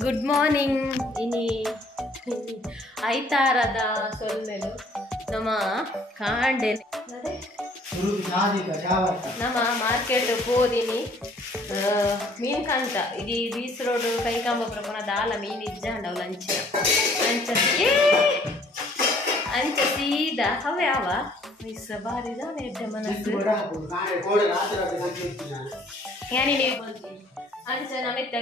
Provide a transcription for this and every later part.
Good morning ಇನಿ ಐತಾರದ ಸೊಲ್ಮೆಲು ನಮ್ಮ ಕಾಂಡೆ ನಮ್ಮ ಮಾರ್ಕೆಟ್ ಪೋದಿನಿ ಮೀನ್ ಕಂತ ಇದು ಬೀಸ್ ರೋಡ್ ಕೈಕಾಂಬಪುರ ಪುನಃ ದಾಲ ಮೀನ್ ಇಜ್ಜಾಂಡವು ಲಂಚ ಅಂಚ ಸೀದಾ ಅವೇ ಅವ ಮಿಸ್ ಬಾರಿದ ಎಡ್ಡ ಮನಸ್ಸು ಅಂಚ ನಮಿತ್ತ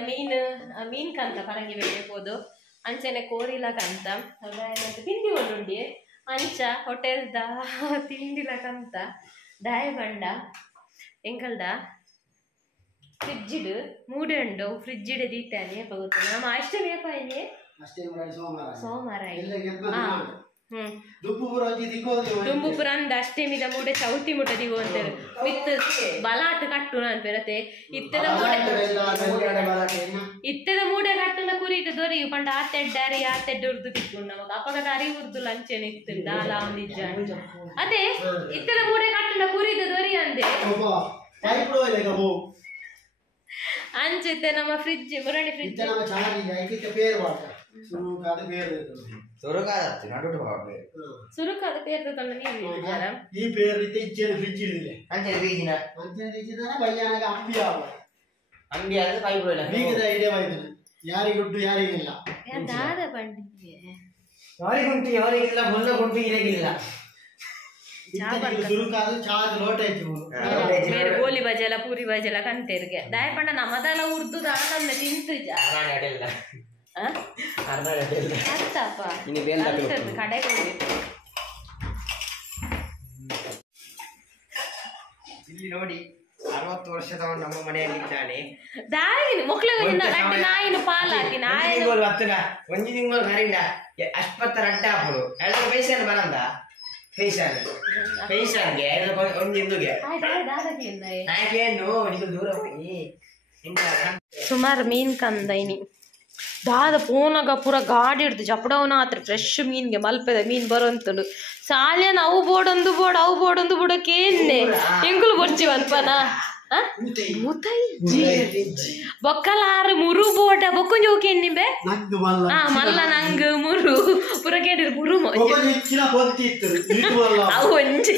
ಮೀನ್ ಕಂತ ಪರಂಗಿ ಬೆಳೆಯಬಹುದು ಅಂಚನೆ ಕೋರಿಲ ಕಂತ ತಿಂಡಿ ಒಂದುಂಡಿ ಅಂಚ ಹೋಟೆಲ್ದ ತಿಂಡಿಲ ಕಂತ ದಾಯ ಬಂಡ ಎಂಕಲ್ದ ಫ್ರಿಜ್ಜಿಡು ಮೂಡೆಂಡು ಫ್ರಿಜ್ಜಿಡೆ ದೀತಾನೆ ಹೋಗುತ್ತೆ ನಮ್ಮ ಅಷ್ಟೇ ಬೇಕಾಯಿನಿ ಸೋಮವಾರ ದುಂಬುಪುರ ಅಂದ ಅಷ್ಟೇಮಿದ ಮೂಡೆ ಚೌತಿ ಮುಟ ದಿಗು ಅಂತಾರೆ ಮಿತ್ ಬಲಾಟ್ ಕಟ್ಟುನ ಅನ್ಪೇರತೆ ಇತ್ತದ ಮೂಡೆ ಕಟ್ಟುನ ಕುರಿತು ದೊರೆಯು ಪಂಡ ಆತೆಡ್ಡಾರಿ ಆತೆಡ್ಡ ಉರ್ದು ತಿಕ್ಕೊಂಡು ನಮಗ ಅಪಗದ ಅರಿ ಉರ್ದು ಲಂಚನೆ ಇತ್ತು ದಾಲ ಒಂದಿಜ್ಜ ಅದೇ ಇತ್ತದ ಮೂಡೆ ಕಟ್ಟುನ ಕುರಿತು ದೊರೆಯ ಅಂದೆ ಅಂಚೆ ನಮ್ಮ ಫ್ರಿಜ್ ಮುರಣಿ ಫ್ರಿಜ್ ಸುರುಕಾದ ಪೇರು ತಂದ ನೀವು ಈ ಪೇರು ಇಚ್ಚೆ ಫ್ರಿಜ್ ಇಡಿದಿಲ್ಲ ಅಂಚೆ ಬೀಜಿನ ಬಯ್ಯಾನಗ ಅಂಬಿ ಆದ್ರೆ ಫೈಬ್ರೋಯಿಡ್ ಬೀಗದ ಐಡಿಯಾ ಆಯ್ತು ಯಾರಿಗುಂಟು ಯಾರಿಗಿಲ್ಲ ದಾದ ಬಂಡಿಗೆ ಯಾರಿಗುಂಟು ಯಾರಿಗಿಲ್ಲ ಮೊಲ್ಲ ಗುಂಟು ಇರಗಿಲ್ಲ ಸುರುಕಾದ ಚಾದ ಲೋಟ ಬೇರೆ ಗೋಲಿ ಬಜೆಲ ಪೂರಿ ಬಜೆಲ ಕಂತೇರ್ಗೆ ದಾಯ ಪಂಡ ನಮ್ಮದೆಲ್ಲ ಉರ್ದು ದಾನ ತಿಂತು ಕಡೆ ಇಲ್ಲಿ ನೋಡಿ 60 ವರ್ಷದವ ನಮ್ಮ ಮನೆಯಲ್ಲಿದ್ದಾನೆ ನಾಯಿನ ಪಾಲಾಕಿ ಒಂಜಿ ತಿಂಗಳು ಕರಿಂದ ಅಷ್ಟಪತ್ತ ರಡ್ಡ ಹಾಕೋದು ಎಲ್ಲ ಪೈಸನ್ ಬರಂದ ಪೈಸನ್ಗೆ ಒಂದಿಂದುಗೆ ದೂರ ಹೋಗಿ ಸುಮಾರು ಮೀನ್ ಕಂದೈನಿ ದಾದ ಪೋನಾಗ ಪೂರ ಗಾಡಿ ಹಿಡ್ದು ಜಪಡವನ ಹತ್ರ ಫ್ರೆಶ್ ಮೀನ್ಗೆ ಮಲ್ಪದ ಮೀನ್ ಬರೋಂತುಂಡು ಸಾಲ್ಯನ ಅವು ಬೋಡೊಂದು ಬೋಡಕ್ಕೇನ್ನೆ ಎಂಗುಲು ಬೊಡ್ಚಿ ಅನ್ಪನ ಬೊಕ್ಕಲಾರು ಮುರು ಬೋಟ ಬೊಕ್ಕೊಂಜಿ ಹೋಗಿ ಮಲ್ಲ ನಂಗ್ ಮುರು ಪುರ ಕೇಳಿದ್ರು ಮುರು ಅವು ಒಂಜಿ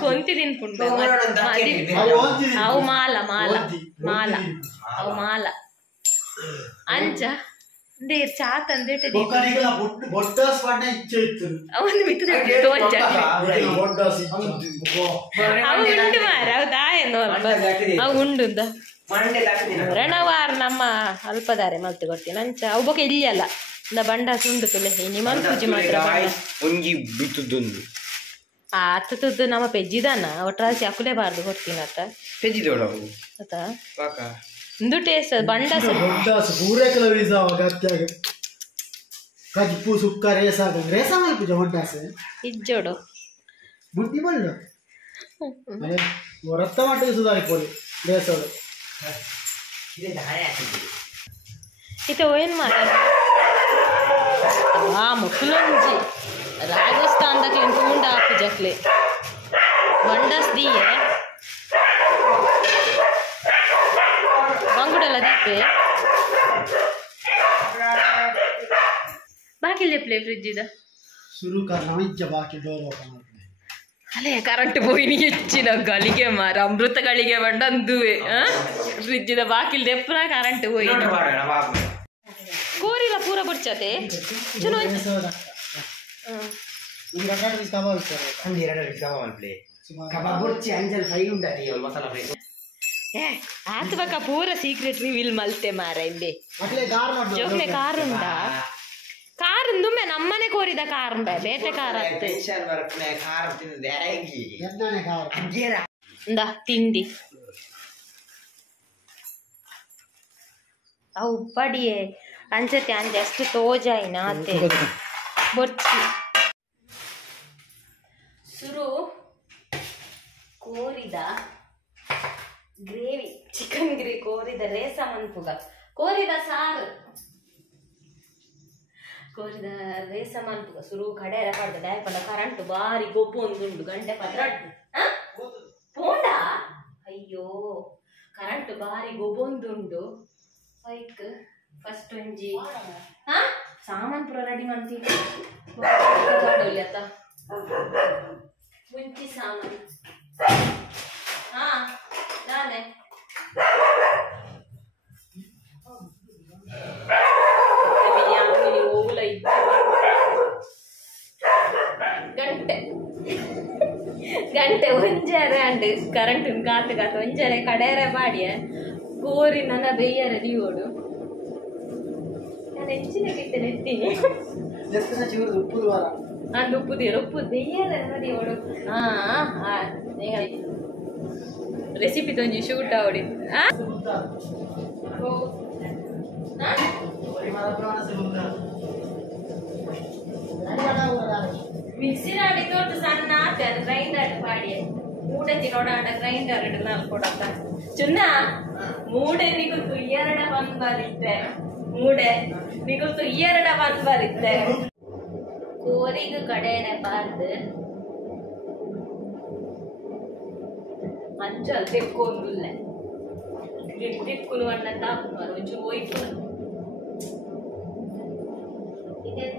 ಕೊಂತಿ ತಿನ್ಪುಂಡು ಅವು ಮಾಲ ಅವು ಮಾಲ ಅಂಚ ದೇರ್ ಚಾತ್ ಅಂದೇಟೆ ಅವನು ಮಿತ್ರ ಅವು ಉಂಡು ಮಾರ ಅವು ದಾಯನು ಅವು ಉಂಡುಂದ ರಣವಾರ ನಮ್ಮ ಅಲ್ಪದಾರೆ ಮಲ್ತು ಕೊಡ್ತೀನಿ ಅಂಚ ಅವು ಬೊಕ ಇಲ್ಲಿ ಅಲ್ಲ ಬಂಡ ಸುಂಡು ತುಲೆ ನಿಮ್ಮನ್ ಪೂಜೆ ಮಾತ್ರ ಆತದ್ದು ನಮ್ಮ ಪೆಜ್ಜಿದಾನ ಒಟ್ರಾಸಿ ಹಾಕಲೇಬಾರ್ದು ಕೊಡ್ತೀನಿ ಆತ ಪೆಜ್ಜಿದ ಇಂದು ಟೇಸ್ಟ್ ಬಂಡ ಪೂರೇಕಲ ವೀಸಾ ಅಗತ್ಯ ಕಜ್ಪು ಸುಕ್ಕ ರೇಸ ರೇಸ ಮಲ್ಪುಜ ಹೊಂಟಾಸೆ ಇಜ್ಜೋಡು ಬುದ್ಧಿ ಬಳ್ಳು ಅರೆ ರಕ್ತ ಮಟ್ಟಿಗೆ ಸುಧಾರಿಕೊಳ್ಳಿ ರೇಸೋಡು ಇತ ಏನು ಮಾಡ ಮುಕ್ಕುಲಂಜಿ ರಾಜಸ್ಥಾನದಾಗ್ಲಿ ತೂಂಡ ಹಾಪುಜಕ್ಲೆ ಬಂಡಸ್ ದೀಯೆ ಬಂಗುಡಲ್ಲ ದೀಪೆ ಬಾಕಿಲ್ ಜೆಪ್ಲೆ ಫ್ರಿಜ್ ಇದ ಶುರು करना इज्ज बाकी डोर ओपन ಅಲೆ ಕರೆಂಟ್ ಹೋಯಿನಿ ಹೆಚ್ಚಿನ ಗಳಿಗೆ ಮಾರ ಅಮೃತ ಗಳಿಗೆ ಬಂದಂದುವೆ ಫ್ರಿಜ್ ಇದ ಬಾಕಿಲ್ ದೆಪ್ರ ಕರೆಂಟ್ ಹೋಯಿನಿ ಕೋರಿಲ ಪೂರ ಬರ್ಚತೆ ಚಲೋ ಆತ ಬಕ ಪೂರ ಸೀಕ್ರೆಟ್ ರಿವೀಲ್ ಮಲ್ತೆ ಮಾರ ಇಲ್ಲಿ ಜೋಕ್ಲೆ ಕಾರ್ ಉಂಟಾ ಕಾರ್ ದುಮ್ಮೆ ನಮ್ಮನೆ ಕೋರಿದ ಕಾರ್ ಉಂಟ ಬೇಟೆ ಕಾರ್ ತಿಂಡಿ ಅವು ಉಪ್ಪಡಿಯೇ ಅಂಚತೆ ಅಂದೆ ಅಷ್ಟು ತೋಜಾಯಿನ ಅತ್ತೆ ಬೊಚ್ಚಿ ಸುರು ಕೋರಿದ ಗ್ರೇವಿ ಚಿಕನ್ ಗ್ರೇವಿ ಕೋರಿದ ರೇಸ ಮನ್ಪುಗ ಕೋರಿದ ಸಾರು ಕೋರಿದ ರೇಸ ಮನ್ಪುಗ ಸುರು ಕಡೆ ರಕಾಡ್ದ ಡೈಪಂಡ ಕರೆಂಟ್ ಬಾರಿ ಗೊಪ್ಪು ಒಂದುಂಡು ಗಂಟೆ ಪತ್ರ ಪೋಂಡ ಉಂಡು ಬೈಕ್ ಫಸ್ಟ್ ಒಂಜಿ ಸಾಮಾನ್ ಪೂರ ರೆಡಿ ಮಾಡ್ತೀವಿ ಆತ ಮುಂಚಿ ಸಾಮಾನು ನಾನೇ ಓಲ ಗಂಟೆ ಒಂಜರೆ ಅಂಡ್ ಕರೆಂಟ್ ಕಾತು ಕಾತು ಒಂಜರೆ ಕಡೆಯರೆ ಮಾಡಿಯ ಕೋರಿ ನನ್ನ ಬೆಯ್ಯರೆ ದೀವೋಡು ನಾನು ಹೆಚ್ಚಿನ ಕಿತ್ತೆ ನೆತ್ತೀನಿ ಅಂದು ಉಪ್ಪು ಬೆಯ್ಯರೆ ದೀವೋಡು ರೆಸಿಪಿ ತೊಂಜಿ ಶೂಟ್ ಆವಡಿ ಮಿಕ್ಸಿ ನಾಡಿ ತೋಟ ಸಣ್ಣ ಗ್ರೈಂಡರ್ ಪಾಡಿ ಮೂಡತಿ ನೋಡಾಡ ಗ್ರೈಂಡರ್ ನಾನು ಕೊಡತ್ತ ಚುನ್ನ ಮೂಡೆ ನಿಗುತ್ತು 2 ಬಂದ್ ಬರುತ್ತೆ ಮೂಡೆ ನಿಗುತ್ತು 2 ಬಂದ್ ಬರುತ್ತೆ ಕೋರಿಗ ಕಡೆನೆ ಬಾರ್ದು ಮಂಚಲ್ ತೆಕ್ಕೊಂಡುಲ್ಲೆ ದಿಕ್ಕುನು ಅಣ್ಣ ತಾಪು ಒಂಚೂರು ಹೋಯ್ತು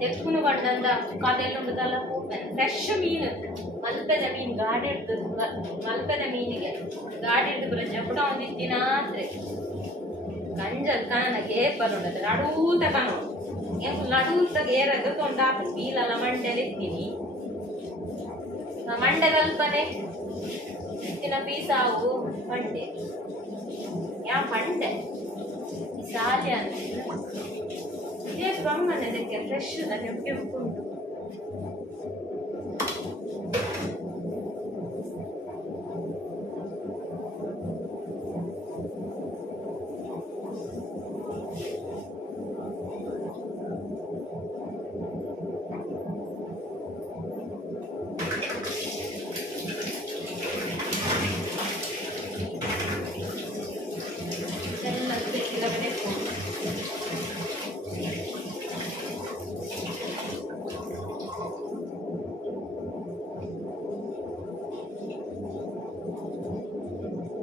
ತೆಕ್ಕುನು ಬಣ್ಣದ ಕದೆಲ್ಲುಂಟದಲ್ಲ ಫ್ರೆಶ್ ಮೀನು ಮಲ್ಪದ ಮೀನು ಗಾಡಿ ಹಿಡ್ದು ಮಲ್ಪದ ಮೀನಿಗೆ ಗಾಡಿ ಹಿಡ್ದು ಬರ ಜಪುಟ ಒಂದಿತ್ತಿನ ಆದ್ರೆ ಕಂಜಲ್ ಕಾನ ಗೇಪರ್ ಉಂಟದ ನಡೂತ ಕಣ ನಡೂತ ಏರದ್ದು ತೊಂಡಾಕು ಬೀಲಲ್ಲ ಮಂಡೆಯಲ್ಲಿ ಇರ್ತೀನಿ ಮಂಡೆ ಕಲ್ಪನೆ ಇತ್ತಿನ ಪೀಸಾವು ಮಂಡೆ ಯಾವ ಮಂಡೆ ಸಾಲಿ ಅಂತ ಇದೇ ಬ್ರಹ್ಮನ ಇದಕ್ಕೆ ಫ್ರೆಶ್ ಕೆಂಪು ಉಂಟು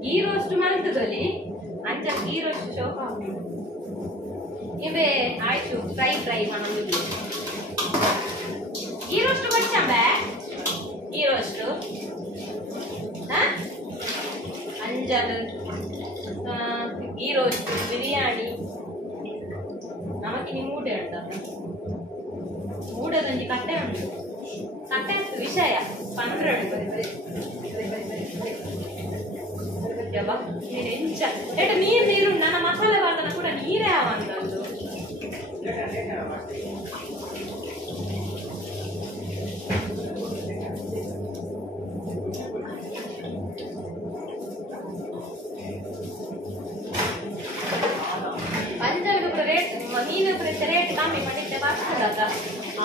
ಗೀ ರೋಸ್ಟ್ ಮಾಡ್ತದಲ್ಲಿ ಅಂಚ ಗೀ ರೋಸ್ಟ್ ಶೋಕ ಇವೇ ಆಯ್ತು ಫ್ರೈ ಮಾಡೋದು ಗೀ ರೋಸ್ಟ್ ಗೊತ್ತಂಬೆ ghee roast anjal ghee roast biryani ನಮಗಿನಿ ಮೂಡೆ ಉಂಟ ಮೂಡದೊಂದು ಕಟ್ಟೆ ಉಂಟು ಕಟ್ಟೆ ವಿಷಯ 12 ನೀರು ನನ್ನ ಮಸಾಲೆ ಬಾತನ ಕೂಡ ನೀರೇ ಆವಂತದ್ದು ಪಂಜಾಬ್ ರೇಟ್ ಮೀನು ರೇಟ್ ಕಮ್ಮಿ ಮಾಡಿದ್ದೆ ಬರ್ತದ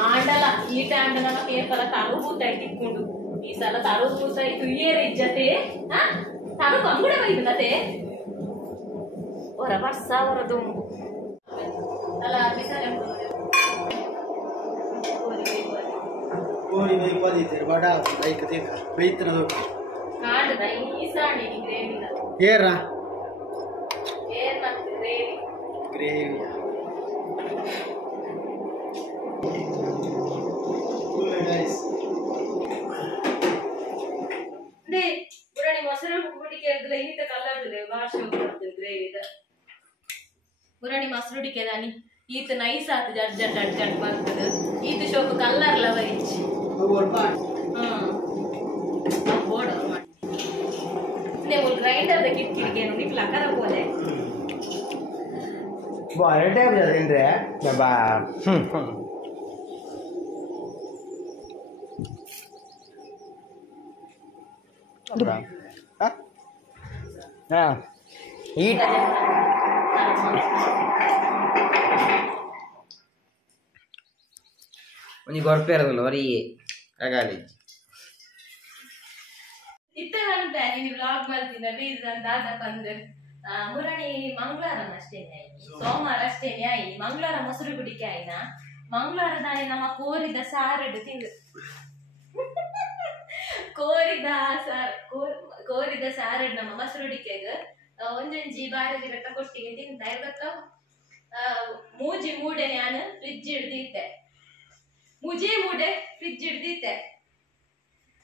ಆಂಡಲ ಈಟ ಆಂಡಲ ಕೇಪಲ ತರುಭೂತ ಇಟ್ಕೊಂಡು ಈ ಸಲ ತರುಭೂತ ಇತ್ತು ಏರಿ ಜತೆ ತಾನು ಕಂಗುಡ ಬೈದತೆ ಹೊರ ವರ್ಷ ಹೊರ ದೊಂಬು ಅಲ್ಲ ಬಿಸಲೆ ಕೋರಿ ಬೈಪದಿದ್ದೆ ಬಡ ಲೈಕ್ ದೇಕ ಬೈತನ ದೊಡ್ಡ ಕಾಂಡದ ಈ ಸಾಣಿ ಗ್ರೇವಿ ಏರ ಮತ್ತೆ ಗ್ರೇವಿ ಗ್ರೇವಿ ಗೈಸ್ ದೇ ಪುರಾಣಿ ಮೊಸರು ಹುಡಿಕೆ ಅದಲ್ಲ ಇಂತ ಕಲರ್ದು ಭಾಷೆ ಹೋಗ್ತದೆ ಗ್ರೇವಿ ಇದೆ ಪುರಾಣಿ ಮೊಸರು ಹುಡಿಕೆ ದಾನಿ ಈತ ನೈಸ್ ಆತು ಜಡ್ ಬರ್ತದೆ ಈತ ಶೋಕು ಕಲ್ಲರ್ ಲವರಿಚ್ ಬೋರ್ಡ್ ಮಾಡಿ ನೀವು ಗ್ರೈಂಡರ್ ಕಿಟ್ಕಿಡಿಗೆ ನೋಡಿ ಲಕರ ಬೋಲೆ ಬಾರಟೆ ಅಂದ್ರೆ ಬಾ ಒಂಜಿ ಗೊರಪೆ ಇರೋದಿಲ್ಲ ಬರೀ ರಗಾಲಿ ಇತ್ತಗಂತ ನೀನು ವ್ಲಾಗ್ ಮಾಡ್ತಿದ್ದ ಬೀಸ್ ಅಂತ ಬಂದು ಮುರಣಿ ಮಂಗಳವಾರ ಅಷ್ಟೇನೆ ಸೋಮವಾರ ಅಷ್ಟೇನೆ ಆಯಿ ಮಂಗಳವಾರ ಮೊಸರು ಕುಡಿಕೆ ಆಯ್ನ ಮಂಗಳವಾರ ದಾನಿ ನಮ್ಮ ಕೋರಿದ ಸಾರಡು ತಿಂದು ಕೋರಿದ ಸಾರಡ್ ನಮ್ಮ ಮೊಸರು ಹುಡಿಕೆಗ ಒಂದೊಂಜಿ ಬಾರದಿ ರಟ್ಟ ಕೊಟ್ಟಿಗೆ ತಿಂತ ಇರ್ದಕ್ಕ ಮೂಜಿ ಮೂಡೆ ನಾನು ಫ್ರಿಜ್ ಹಿಡ್ದಿದ್ದೆ ಮುಜೆ ಮೂಡೆ ಫ್ರಿಜ್ ಹಿಡ್ದಿದ್ದೆ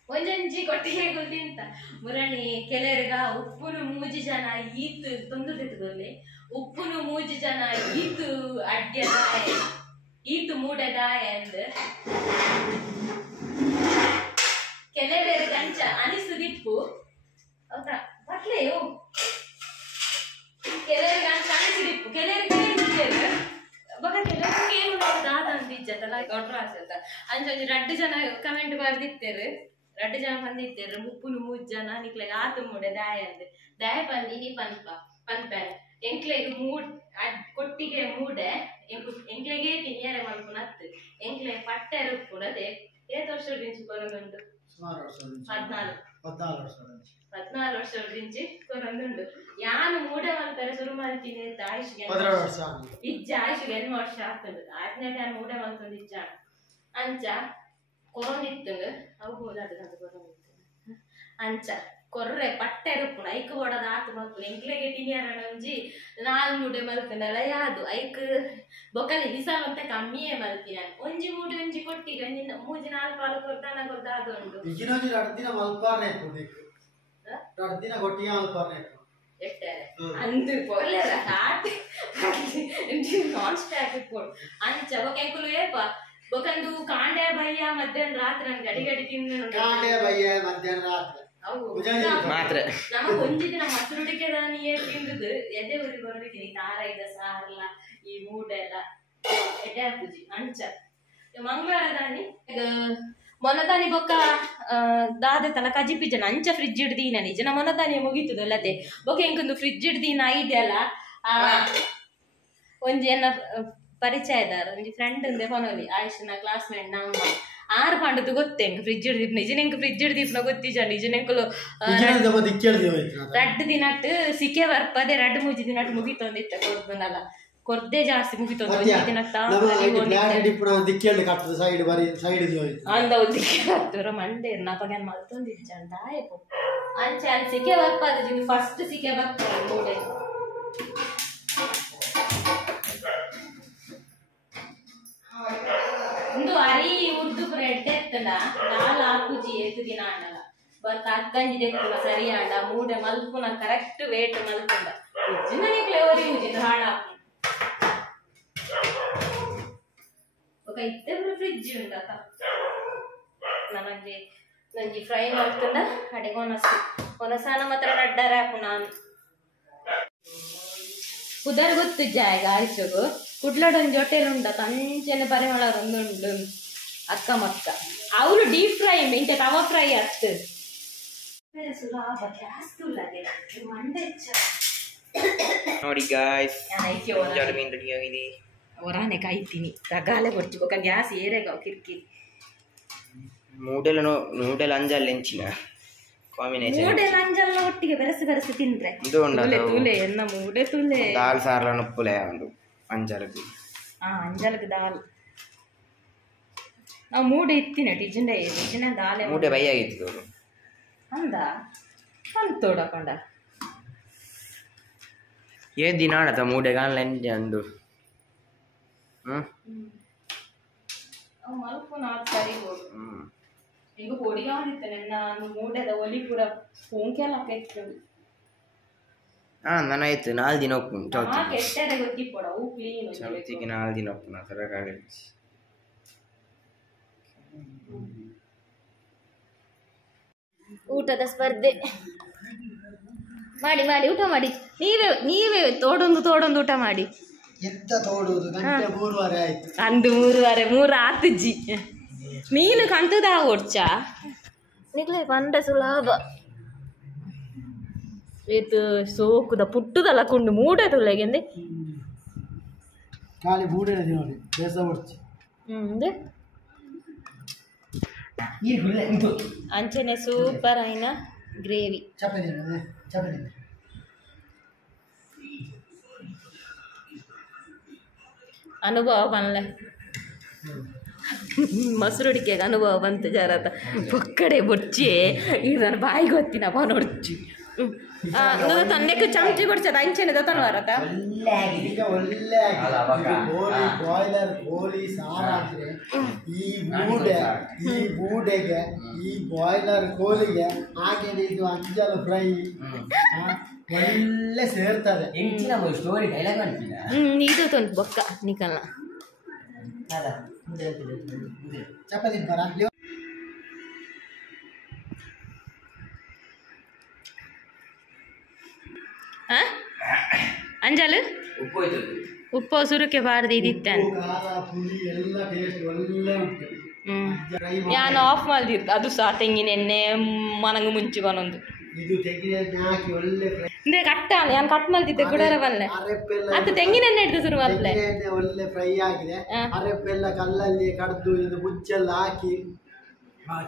ಒಂದೊಂಜಿ ಕೊಟ್ಟಿಗೆ ತಿಂತ ಮುರಣಿ ಕೆಲರ್ಗ ಉಪ್ಪುನು ಮೂಜಿ ಜನ ಈತು ತೊಂದರೆ ಉಪ್ಪುನು ಮೂಜಿ ಜನ ಈತು ಅಡ್ಯದಾಯ ಈತು ಮೂಡದಾಯ ಅಂದ್ ಕೆಲವೇರ ಗಂಚ ಅನಿಸುದಿಪ್ಪು ಅವ್ರ ಬಟ್ಲೆಯೋ ಕೆಲವರಿಗೆ ಗಂಚ ಅನಿಸುದಿಪ್ಪು ಕೆಲವರಿಗೆ ಬಗ ಕೆಲವರಿಗೆ ಏನು ದಾದ ಅಂತ ಇಜ್ಜತ್ತಲ್ಲ ದೊಡ್ಡ ಆಸೆ ಅಂತ ಅಂಚೊಂದು 2 ಜನ ಕಮೆಂಟ್ ಬರ್ದಿತ್ತೇರು 2 ಜನ ಬಂದಿತ್ತೇರು ಉಪ್ಪುನು ಮೂಜ್ ಜನ ನಿಕ್ಲೆಗೆ ಆತು ಮೂಡೆ ದಾಯ ಅಂದ್ ದಾಯ ಬಂದಿನಿ ಪನ್ಪೆನ್ ಎಂಕ್ಲೆಗೆ ಮೂಡ್ ಕೊಟ್ಟಿಗೆ ಮೂಡೆ ಎಂಕ್ಲೆಗೆ ತಿನ್ಯಾರೆ ಮಲ್ಪುನತ್ತು ಎಂಕ್ಲೆ ಪಟ್ಟೆ ರುಪ್ಪುನದೆ 7 ವರ್ಷದಿಂದ ಕೊರೊಂದುಂಟು 14 ವರ್ಷದಿಂದ ಕೊರೊಂದುಂಟು ಯಾನು ಮೂಡೆ ಮಲ್ಪರೆ ಶುರು ಮಾಡ್ತೀನಿ ಅಂತ ಆಯುಷ್ಗೆ ಇಜ್ಜ ಆಯುಷ್ಗೆ 2 ವರ್ಷ ಆಗ್ತದೆ 8ನೇ ಟೈಮ್ ಮೂಡೆ ಮಲ್ತೊಂದು ಇಜ್ಜ ಅಂಚ ಕೊರೊಂದಿತ್ತು ಅವು ಹೋದಾದಂತ ಕೊರೊಂದಿತ್ತು ಅಂಚ ಕೊರ್ರೆ ಪಟ್ಟೆ ರುಪ್ಪುನ ಐಕ್ ಓಡದ ಆತು ಮಲ್ಪುನ ಎಂಕ್ಲೆಗೆ ತಿನ್ಯಾರಣ ಒಂಜಿ 4 ಮೂಡೆ ಮಲ್ಪುನಲ್ಲ ಯಾದು ಐಕ್ ಬೊಕಲಿ ಹಿಸಾವಂತ ಕಮ್ಮಿಯೇ ಮಲ್ತಿನ ಒಂಜಿ ಮೂಡೆ ಒಂಜಿ ಕೊಟ್ಟಿಗೆ ನಿನ್ನ 3-4 ಪಾಲು ಕೊರ್ದಾನ ಕೊರ್ದಾದು ಉಂಟು ಈಗಿನೊಂಜಿ 2 ದಿನ ಮಲ್ಪಾರ್ನೆ ಇತ್ತು 2 ದಿನ ಕೊಟ್ಟಿಗೆ ಮಲ್ಪಾರ್ನೆ ಇತ್ತು ಎಟ್ಟರೆ ಅಂದು ಪೊಲೆರ ಹಾಟ್ ನಾನ್ ಸ್ಟಾಪ್ ಇಪ್ಪೋಡು ಅಂಚ ಬೊಕೆಂಕುಲು ಏಪ ಬೊಕಂದು ಕಾಂಡೆ ಬಯ್ಯ ಮಧ್ಯಾಹ್ನ ರಾತ್ರಿ ಗಡಿ ಗಡಿ ತಿನ್ನು ಕಾಂಡೆ ಬಯ್ಯ ಮಧ್ಯಾಹ್ನ ರಾತ್ರಿ ಮಾತ್ರ ನಮ್ಮ ಒಂಜಿ ದಿನ ಮಸರುಡಿಕೆ ನೀ ತಿಂದುದು ಎದೆ ಊರಿಗೆ ಬರೋದಿದ್ದೀನಿ ತಾರ ಇದ ಸಾರಲ್ಲ ಈ ಮೂಡೆಲ್ಲ ಎಡೆ ಪೂಜಿ ಅಂಚ ಮಂಗಳವಾರ ದಾನಿ ಮೊನದಾನಿ ಬೊಕ್ಕ ದಾದೆ ತಲ ಕಜಿಪಿಜನ ಅಂಚ ಫ್ರಿಜ್ ಹಿಡ್ದೀನ ನಿಜನ ಮೊನದಾನಿ ಮುಗೀತದ ಅಲ್ಲದೆ ಬೊಕ್ಕ ಎಂಕೊಂದು ಫ್ರಿಜ್ ಹಿಡ್ದೀನ ಐಡಿಯಲ್ಲ ಒಂಜಿ ಎನ್ನ ಪರಿಚಯದಾರ ಒಂಜಿ ಫ್ರೆಂಡ್ ಉಂದೆ ಕೊನೊಲಿ ಆಯುಷ್ನ ಕ್ಲಾಸ್ಮೇಟ್ ನಮ್ಮ 6 ಪಂಡದು ಗೊತ್ತೇಂಗ ಫ್ರಿಜ್ ಹಿಡ್ದಿಪ್ ನಿಜನೆಂಕ ಫ್ರಿಜ್ ಹಿಡ್ದಿಪ್ನ ಗೊತ್ತಿಜ ನಿಜನೆಂಕಲು 2 ದಿನಟ್ ಸಿಕೆ ಬರ್ಪದೆ 2-3 ದಿನಟ್ ಮುಗಿತೊಂದಿತ್ತ ಕೊರ್ದನಲ್ಲ ಕೊರ್ದೆ ಜಾಸ್ತಿ ಮುಗಿತೊಂದು ಒಂಜಿ ದಿನ ಅಂದ ದಿಕ್ಕೆ ಹತ್ತುರ ಮಂಡೆ ನಪಗನ್ ಮಲ್ತೊಂದಿಜ್ಜ ಅಂತ ಆಯ್ತು ಅಂಚ ಅಲ್ಲಿ ಸಿಕೆ ಬರ್ಪದ ಫಸ್ಟ್ ಸಿಕೆ ಬರ್ತಾರೆ ಮೂಡೆ ಒಂದು ಅರಿ ಉರ್ದು ಬ್ರೆಡ್ ಎತ್ತಲ ದಾಲ್ ಆಪುಜಿ ಎತ್ತು ದಿನ ಆಂಡಲ ಬರ್ಕ ಅಕ್ಕಂಜಿ ತೆಕ್ಕುನ ಸರಿ ಆಂಡ ಮೂಡೆ ಮಲ್ಪುನ ಕರೆಕ್ಟ್ ವೇಟ್ ಮಲ್ಪುಂಡ ಉಜ್ಜಿನ ನಿಕ್ಲೆ ಓರಿ ಉಜ್ಜಿನ ಹಾಳ ఒక ఇద్దరు ఫ్రిడ్జ్ ఉండక ನನಗೆ ನಂಜಿ ಫ್ರೈ ಮಾಡ್ತಂಡ ಅಡಿಗೆ ಒನಸಾನ ಮಾತ್ರ ನಡ್ಡಾರಾಕು ನಾನು ಕುದರ್ ಗೊತ್ತು ಜಾಗ ಆಯ್ಸೋಗು ಕುಡ್ಲಡೊಂದು ಜೊಟೆಲ್ ಉಂಡ ತಂಚನೆ ಪರಿಮಳ ಒಂದುಂಡು ಅಕ್ಕ ಮಕ್ಕ ಅವರು ಡೀಪ್ ಫ್ರೈ ಇಂಚ ತವ ಫ್ರೈ ಅತ್ತು ಸುಲಭ ಗ್ಯಾಸ್ ತುಲ್ಲದೆ ಮಂಡೆ ನೋಡಿ ಗಾಯ್ಸ್ ಜಾಡ ಮೀನ್ ರೆಡಿ ಆಗಿದೆ ಹೊರಾನೆ ಕಾಯ್ತೀನಿ ತಗಾಲೆ ಕೊಡ್ಚಿ ಬೊಕ್ಕ ಗ್ಯಾಸ್ ಏರೆಗ ಕಿರ್ಕಿರಿ ನೂಡಲ್ ಅಂಜಲ್ ಎಂಚಿನ ಕಾಂಬಿನೇಷನ್ ಮೂಡೆ ಅಂಜಲ್ಲ ಒಟ್ಟಿಗೆ ಬೆರಸಿ ತಿಂದ್ರೆ ಇದು ಉಂಡಲ್ಲ ತುಲೆ ಎನ್ನ ಮೂಡೆ ತುಲೆ ದಾಲ್ ಸಾರ್ಲ ನಪ್ಪುಲೆ ಉಂಡು ಅಂಜಲ್ಗೆ ಅಂಜಲ್ಗೆ ದಾಲ್ ನಾವು ಮೂಡೆ ಇತ್ತಿನ ಟಿಜಿನ ದಾಲೆ ಮೂಡೆ ಬೈ ಆಗಿತ್ತು ಅಂದ ಅಂತೋಡಕೊಂಡ ಏ ದಿನ ಆಡತ ಮೂಡೆ ಗಾನ್ಲ ಎಂಜೆ ಅಂದು ಮಲ್ಪು ನಾಲ್ಕು ಸರಿ ಈಗ ಹೊಡಿಗಾದಿತ್ತೇನೆ ನಾನು ಮೂಡೆದ ಒಲಿ ಪೂರ ಪೋಂಕೆಲ್ಲ ಕೆಟ್ಟದು ನಾನಾಯ್ತು 4 ದಿನ ಹೋಗ್ತೀನಿ ಕೆಟ್ಟದ ಗೊತ್ತಿಪ್ಪಡ ಅವು ಕ್ಲೀನ್ ಚೌತಿಗೆ 4 ದಿನ ಹೋಗ್ತೀನಿ ಸರಕಾಗ ಊಟದ ಸ್ಪರ್ಧೆ ಮಾಡಿ ಊಟ ಮಾಡಿ ನೀವೇ ತೋಡೊಂದು ಊಟ ಮಾಡಿ ಎಂತ ತೋಡುವುದು ಗಂಟೆ 3:30 ಆಯ್ತು ಅಂದು 3 ಆತುಜ್ಜಿ ಮೀನು ಕಂತದ ಓಡ್ಚ ನಿಕ್ಲೆ ಪಂಡ ಸುಲಭ ಇದು ಸೋಕುದ ಪುಟ್ಟದಲ್ಲ ಕುಂಡು ಮೂಡೆ ತುಳ್ಳೆಗೆಂದೆ ಖಾಲಿ ಮೂಡೆ ನೋಡಿ ಬೇಸ ಓಡ್ಚಿ ಅಂಚನೆ ಸೂಪರ್ అయిన ಗ್ರೇವಿ ಚಪಾತಿ ಅನುಭವ ಬಂದ್ಲೆ ಮೊಸರುಡಿಕೆಗೆ ಅನುಭವ ಬಂತು ಜರತ ಪೊಕ್ಕಡೆ ಬೊಚ್ಚಿ ಈಗ ನಾನು ಬಾಯಿಗೆ ಗೊತ್ತಿನ ನೋಡ್ಚಿ ತಂದೆಕ್ಕೆ ಚಮಚಿ ಕೊಡ್ಸದ ಅಂಚೆನೆ ತನವಾರತ ಈಗ ಒಳ್ಳೆ ಕೋಳಿ ಬಾಯ್ಲರ್ ಕೋಳಿ ಸಾರು ಹಾಕಿದ್ರೆ ಈ ಬೂಡೆಗೆ ಈ ಬಾಯ್ಲರ್ ಕೋಳಿಗೆ ಹಾಕಿದ್ರೆ ಇದು ಅಂಜಲ್ ಫ್ರೈ ಒಳ್ಳೆ ಸೇರ್ತದೆ. ಸ್ಟೋರಿ ಡೈಲಾಗ್ ಇದು ತೊಂದು ಬೊಕ್ಕ ನಿಕಲ್ನ ಚಪಾತಿ ಬರ ಅಂಜಲ್ ಉಪ್ಪು ಸುರುಕೆ ಬಾರ್ದು ಇದಿತ್ತೇನೆ ಎಲ್ಲ ಟೇಸ್ಟ್ ಒಳ್ಳೆ ಉಂಟು. ನಾನು ಆಫ್ ಮಾಡಿದ್ದು ಅದು ಸಹ ತೆಂಗಿನ ಎಣ್ಣೆ ಮನಂಗ ಮುಂಚೆ ಕೊನೊಂದು ಇದು ತೆಂಗಿನ ಹಾಕಿ ಒಳ್ಳೆ ಅಂದ್ರೆ ಕಟ್ಟ ನಾನು ಕಟ್ ಮಾಡ್ತಿದ್ದೆ ಗುಡರವಲ್ಲೇ ಅದು ತೆಂಗಿನ ಎಣ್ಣೆ ಇಡ್ದು ಶುರು ಮಾಡ್ಲೆ ಒಳ್ಳೆ ಫ್ರೈ ಆಗಿದೆ. ಅರೆಪ್ಪೆಲ್ಲ ಕಲ್ಲಲ್ಲಿ ಕಡ್ದು ಇದು ಮುಚ್ಚೆಲ್ಲ ಹಾಕಿ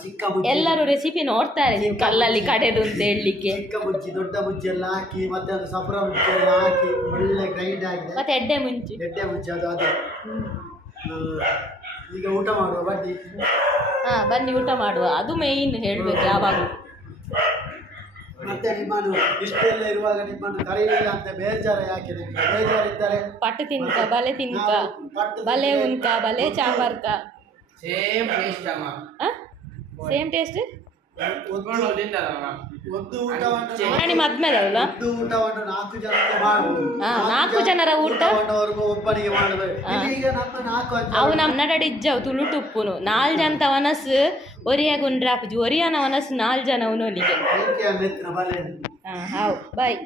ಚಿಕ್ಕ ಬುಜ್ಜಿ ಎಲ್ಲರೂ ರೆಸಿಪಿ ನೋಡ್ತಾರೆ ಕಲ್ಲಲ್ಲಿ ಕಡೆದು ಅಂತ ಹೇಳಲಿಕ್ಕೆ. ಚಿಕ್ಕ ಬುಜ್ಜಿ ದೊಡ್ಡ ಬುಜ್ಜಿ ಎಲ್ಲ ಹಾಕಿ ಮತ್ತೆ ಅದು ಸಪ್ರ ಮುಚ್ಚಿ ಎಲ್ಲ ಹಾಕಿ ಒಳ್ಳೆ ಗ್ರೈಂಡ್ ಆಗಿದೆ. ಮತ್ತೆ ಎಡ್ಡೆ ಮುಂಚಿ ಅದು ಅದೇ. ಈಗ ಊಟ ಮಾಡುವ ಬಡ್ಡಿ. ಬನ್ನಿ ಊಟ ಮಾಡುವ, ಅದು ಮೇಯ್ನ್ ಹೇಳ್ಬೇಕು ಯಾವಾಗಲೂ. ಮತ್ತೆ ನಿಮ್ಮನ್ನು ಇಷ್ಟೆಲ್ಲ ಇರುವಾಗ ನಿಮ್ಮನ್ನು ಕರೀಲಿಲ್ಲ ಅಂತ ಬೇಜಾರ ಯಾಕೆ? ಬೇಜಾರಿದ್ದರೆ ಪಟ್ಟು ತಿನ್ಕ ಬಲೆ ತಿನ್ಕ ಬಲೆ ಉನ್ಕ ಬಲೆ ಚಾಂಬರ್ಕ ಸೇಮ್ ಟೇಸ್ಟ್ ಅಮ್ಮ. Same taste. ಒಂದು ಊಟವನ್ನು ನಿಮ್ಮ ಆದ್ಮೇಲಲ್ಲ ಊಟವನ್ನು 4 ಜನಕ್ಕೆ ಮಾಡಬಹುದು. 4 ಜನರ ಊಟ ಒಬ್ಬನಿಗೆ ಮಾಡಬೇಕು. ಈಗ ನಮ್ಮ 4 ಅವು ನಮ್ಮ ನಡಡಿಜ್ಜವು ತುಳುಟುಪ್ಪುನು 4 ಜನ ವನಸ್ ಒರಿಯಾಗುಂಡ್ರಾಪಜಿ ಒರಿಯಾನ ವನಸ್ 4 ಜನ ಅವನೊಲಿಗೆ. ಹೌ ಬಾಯ್.